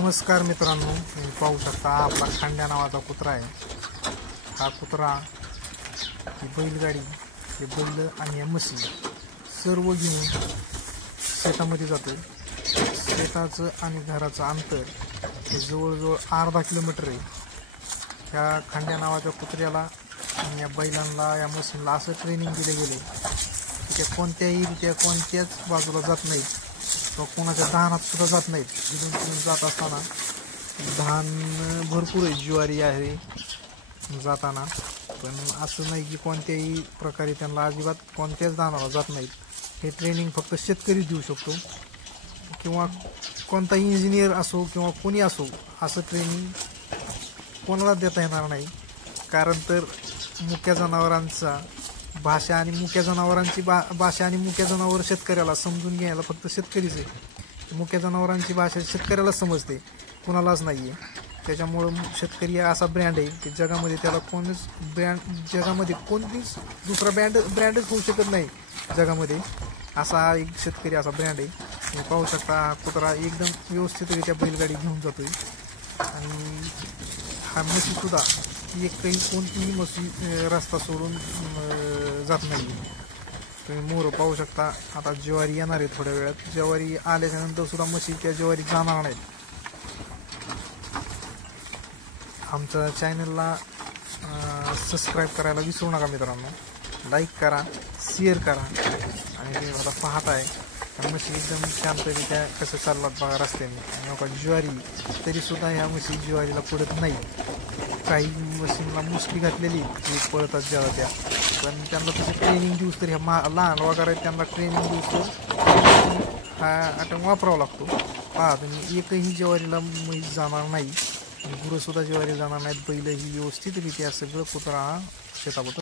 नमस्कार मित्रांनो, तुम्ही पाहू शकता आपला खांड्या नावाचा कुत्रा आहे। हा कुत्रा ही बैलगाडी, हे बैल आणि या म्हशी सर्व घेऊन शेतामध्ये जातो। शेताचं आणि घराचं अंतर हे जवळजवळ अर्धा किलोमीटर आहे। ह्या खांड्या नावाच्या कुत्र्याला आणि या बैलांना, या म्हशींना असं ट्रेनिंग दिले गेले की त्या कोणत्याच बाजूला जात नाहीत, कोणाच्या धानात सुद्धा जात नाहीत। इथून जात असताना धान भरपूर आहे, ज्वारी आहे जाताना, पण असं नाही की कोणत्याही प्रकारे त्यांना अजिबात कोणत्याच धानाला जात नाहीत। हे ट्रेनिंग फक्त शेतकरी देऊ शकतो किंवा कोणताही इंजिनियर असो किंवा कोणी असो, असं ट्रेनिंग कोणाला देता येणार नाही। कारण तर मुक्या जनावरांचा भाषा आणि मुक्या जनावरांची भाषा आणि मुक्या जनावर शेतकऱ्याला समजून घ्यायला फक्त शेतकरीच आहे। मुक्या जनावरांची भाषा शेतकऱ्याला समजते, कुणालाच नाही आहे। त्याच्यामुळं शेतकरी हा असा ब्रँड आहे की जगामध्ये त्याला जगामध्ये कोणतीच दुसरा ब्रँडच होऊ शकत नाही जगामध्ये। असा एक शेतकरी, असा ब्रँड आहे। तुम्ही पाहू शकता हा कुत्रा एकदम व्यवस्थितरित्या बैलगाडी घेऊन जातोय आणि हा म्हशीसुद्धा एकही कोणतीही म्हशी रस्ता सोडून जात नाही। तुम्ही मोर पाहू शकता। आता ज्वारी येणार आहे थोड्या वेळात, ज्वारी आल्याच्या नंतर सुद्धा म्हशी त्या ज्वारी जाणार नाहीत। आमच्या चॅनलला सबस्क्राईब करायला विसरू नका मित्रांनो, लाईक करा, शेअर करा। आणि तुम्ही आता पाहत आहे म्हशी एकदम शांतरित्या कसं चाललात बघा रस्त्याने। आणि बघा ज्वारी, तरीसुद्धा ह्या म्हशी ज्वारीला पडत नाही। काही म्हशींना मुसकी घातलेली ती पळतात जेव्हा त्या, पण त्यांना तशी ट्रेनिंग देऊस तर ह्या लहान वगैरे त्यांना ट्रेनिंग देऊस तर हा आयटम वापरावा लागतो। पहा तुम्ही, एकही ज्वारीला म्हैस जाणार नाही, गुरंसुद्धा ज्वारी जाणार नाहीत। बैल ही व्यवस्थितरित्या सगळं कुत्रा शेताबद्दल